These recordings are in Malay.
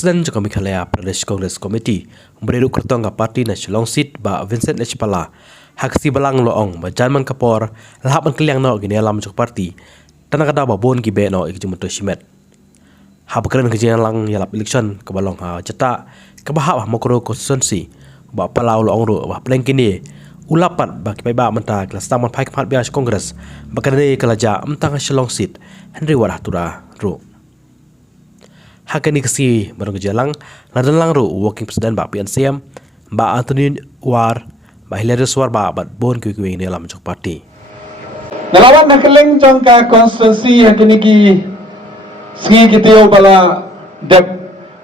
Presiden Joko Mikhalaya Pradesh Congress Committee Mberu Kertong Parti Nasional Seat ba Vincent Lechpala Haksi Balang Loong ba Janman Kapor Lahapan Keliang no gini alam Joko Parti Tanah kada ba bon ki be no ikjumunto Shimet Habakren kejian lang yalap election kebalong ha jeta kebahap makro konstitusi ba palau loong ro ba pleng kini ulapat ba kipai ba menta kelas taman pai kemat bias Kongres bakane kelaja emtang Nasional Seat Henry Warah Tura ro Hakani kesi barang kejalang ladan lang ru working president ba PNCM ba Anthony War ba Hilarious War ba bon kuwi ni alam Joko Parti. Nalawan nakeleng jangka konstitusi hakini ki ski kitio bala dep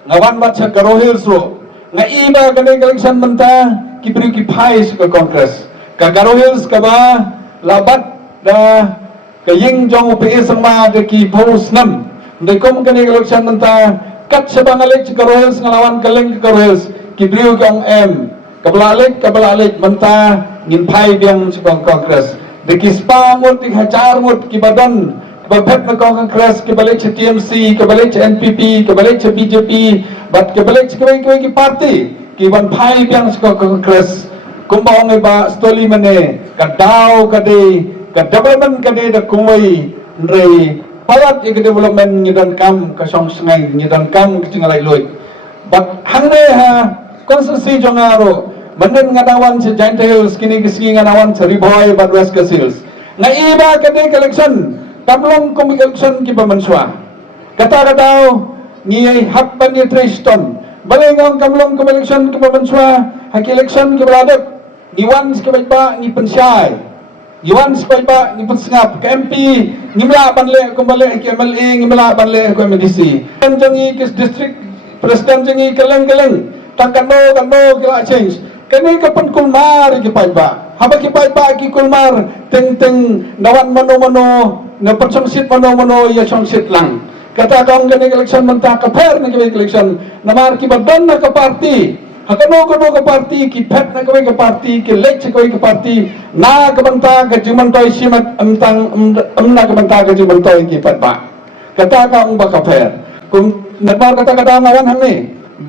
ngawan baca karohil sro nga iba kane election menta ki beri ki phais ke Kongres ka karohil ka ba labat da ka ying jong UPS sama de ki bos nam Dekom kani election menta kat sebangalek karohils ngelawan keleng karohils kibriu kong kabalalik menta ngin pai biang sekong Kongres dekispa mut hajar mut kibadan babet na Kongres kibalik sa TMC kibalik sa NPP kibalik sa BJP bat kibalik sa kawai ki party kiban pai biang sekong Kongres kumbang iba stoli mane kadaw kade kadabaman kade da kumai nrei palat ke development nyidan kam ka song sengai nyidan kam ke tingalai loy but hangre ha konstitusi jongaro manden ngadawan se giant hills kini kisi ngadawan se riboy but west hills na iba ke election kamlong kum election ki pamanswa kata kadaw ni hakpan ni Triston balengong kamlong kum election ki pamanswa hak election ki baladak ni wan ke ba ni pensyai Iwan supaya ba ni pensengap ke MP ngimla banle kembali ke MLA ngimla banle ke MDC jangi ke district presiden jangi keleng takkan no kira change kini ke pen kulmar ki pai ba haba ki pai ba ki kulmar teng nawan mano na persongsit mano ya songsit lang kata kong kini election mentah ke per ni ke election namar ki badan na ke parti Hakano ke parti ki pet na ke parti ki lech ke parti na ke banta ke juman toy simat amtang amna ke banta ke juman toy ki pet ba kata ka ba ka per kum nabar kata ngawan hamni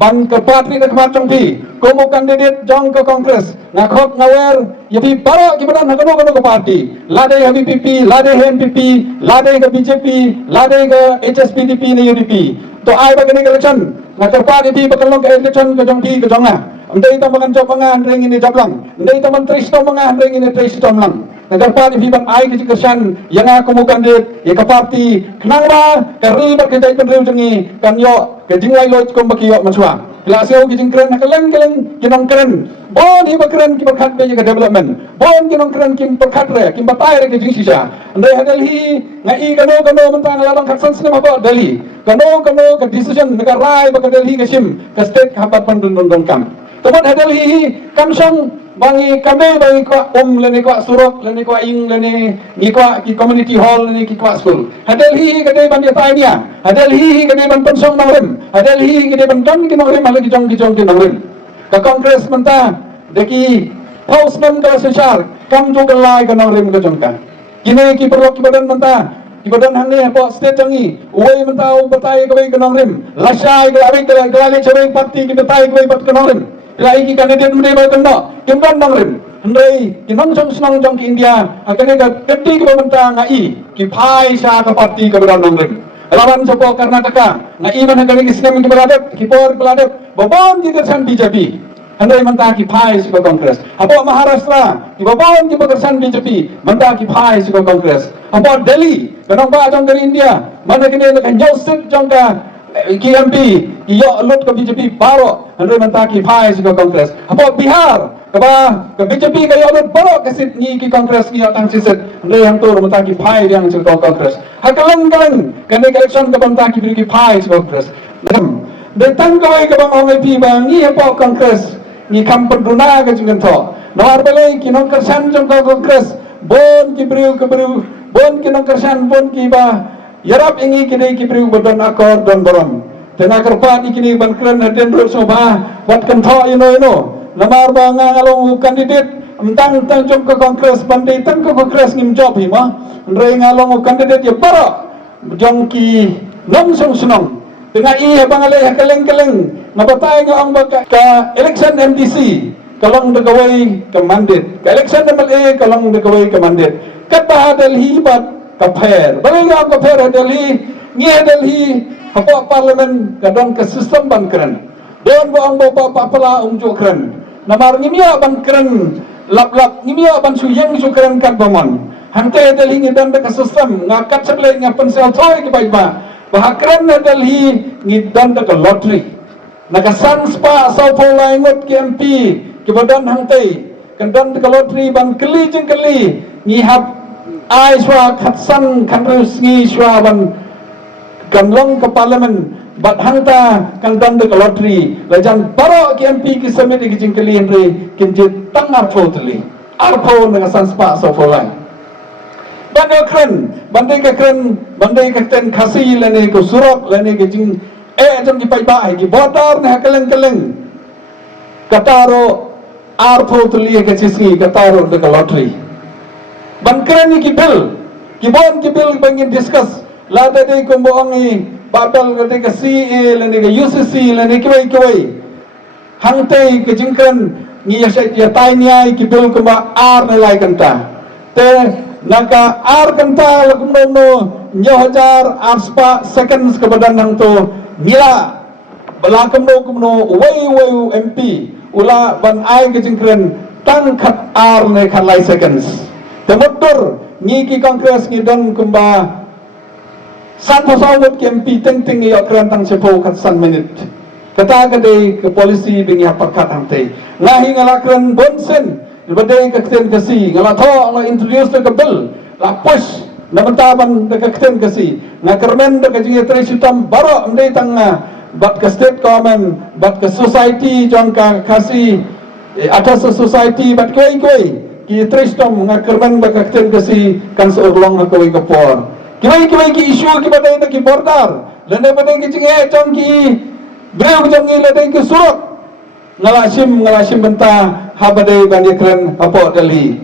ban ke parti na kemacong pi kumu kandidat jong ke Kongres ngakok ngawer yapi baro ki badan hakano ke parti lade HBPP lade NPP lade ke BJP lade ke HSPDP ni UDP to ai ba kini election ngakarpa di bakalong ke election ke jong di ke jonga ndai ta mangan job mangan ring ini jablang ndai ta menteri sto mangan ring ini tris sto lang ngakarpa di ban ai ke kesan yang aku kandidat ya ke parti kenang ba kari ba ke dai penriu jengi kan yo ke jinglai lo kom bakiyo manswa Lasio kijing keren keleng kinong keren bon iba keren ki berkat be ke development bon kinong keren kim berkat re kim batai re kijing sisa ndai hadal hi ngai kano mentang labang kaksan sinema ba Delhi kano ke decision negara ba ke Delhi ke sim ke state habat pandun kam tempat hadal hi kamsong bangi kame bangi kwa leni kwa surok leni kwa ing leni ni kwa ki community hall leni ki kwa school hadal hi ke dai ban dia tainia hadal hi ke dai ban pensong nangrim hadal hi ke dai ban don ki nangrim ala ki jong ki nangrim ka Kongres menta deki house nam ka sechar kam jo galai ka nangrim ka jongka kini ki perlu ki badan menta ki badan hangne po state jangi uwei menta u batai ka nangrim lasai ka abi chaweng parti ki batai ka nangrim Lai ki kandidat mene ba kena kimban nangrim ndai kinong senang jong ki India akane ka gedi ke pementa ngai ki phai sa ka parti ka beran nangrim lawan sopo Karnataka ngai man kali ki sinam ki beradat ki por beladat bobon ki kersan BJP andai menta ki phai sa Kongres apo Maharashtra ki bobon ki kersan BJP menta ki phai sa Kongres apo Delhi kanong ba jong dari India mana kini ka nyosit jong ka KMP iyo lut ke BJP baro andai menta ki phai sa Kongres apo Bihar ke BJP kayo lut baro kasit ni ki Kongres ki tang siset andai hang tur menta ki phai yang sa Kongres hakalang kani election ke menta ki phai sa Kongres datang kawai ke bang ong pi bang ni apo Kongres ni kam penduna ke jingan tho nawar balai ki nong kersan jong Kongres bon ki briu bon ki nong kersan bon ki ba Yarap ingi kini kipriu badan akor dan borom. Tengah kerpat kini ban keren haden ro soba wat kentho ino. Namar ba ngalong kandidat entang jom ke Kongres bandai tang ke Kongres ngim job hima. Ndrei ngalong kandidat ya para jong ki nong song senong tengah habang alih keleng-keleng ngabatay nga ang ka election MDC kalong dagaway ka mandate ka election MLA kalong dagaway ka mandate kat bahadalhi bat kaper bali nga ang kaper hadalhi ngi hadalhi hapo parlimen kadon ka sistem ban keren don bo ang papala umjo keren namar ngimia ban keren lap ngimia ban suyeng su keren kat bamon hante hadalhi ngi don ka sistem ngakat seble nga pensel toy ki ba bahakran na dalhi ngidan da lottery nakasan spa sao pula ingot ki MP ki badan hangtai kandan da lottery ban keli jeng keli ngihap ai swa khatsan kanrus ngi swa ban kanlong ke parlimen bat hangta kandan da lottery lajan baro ki MP ki samit ki jeng keli henry kinjit tangap totally arpo nakasan spa sao pula bandai ka kren khasi lene ko surat lene ke jing jam di pai ba ki bodar ne keleng kataro arpo to liye ke sisi kataro de lottery ban kren ki bill bangin discuss la de ko boongi babal de ke CA lene ke UCC lene ki wai hangte ke jing kren ni ya tai nyai ki bill ko ba ar ne lai kanta te naka ar kanta lakumno nyohajar arspa seconds kebadan nang to mila belakam no kumno way MP ula ban ai ke jingkren tang khat ar ne khalai seconds temotor ni ki kongres ni don kumba san pasawut ke MP teng ya kran tang sepo khat san minute kata kade ke polisi bingi hapakat ante ngahi ngalakran bonsen badai kakten kasi ngala tho ngala introduce the bill la push na bantaban de kakten kasi na kermen de kajing tresitam baro ndai tanga bat ka state government bat ka society jong ka kasi atas society bat koi ki trestom nga kermen de kakten kasi kan seorlong na koi kapor kiwai ki issue ki badai de ki bordar lene badai ki jinge jong ki breu jong ni ladai ki surat ngalasim benta habadai bani keren apo Delhi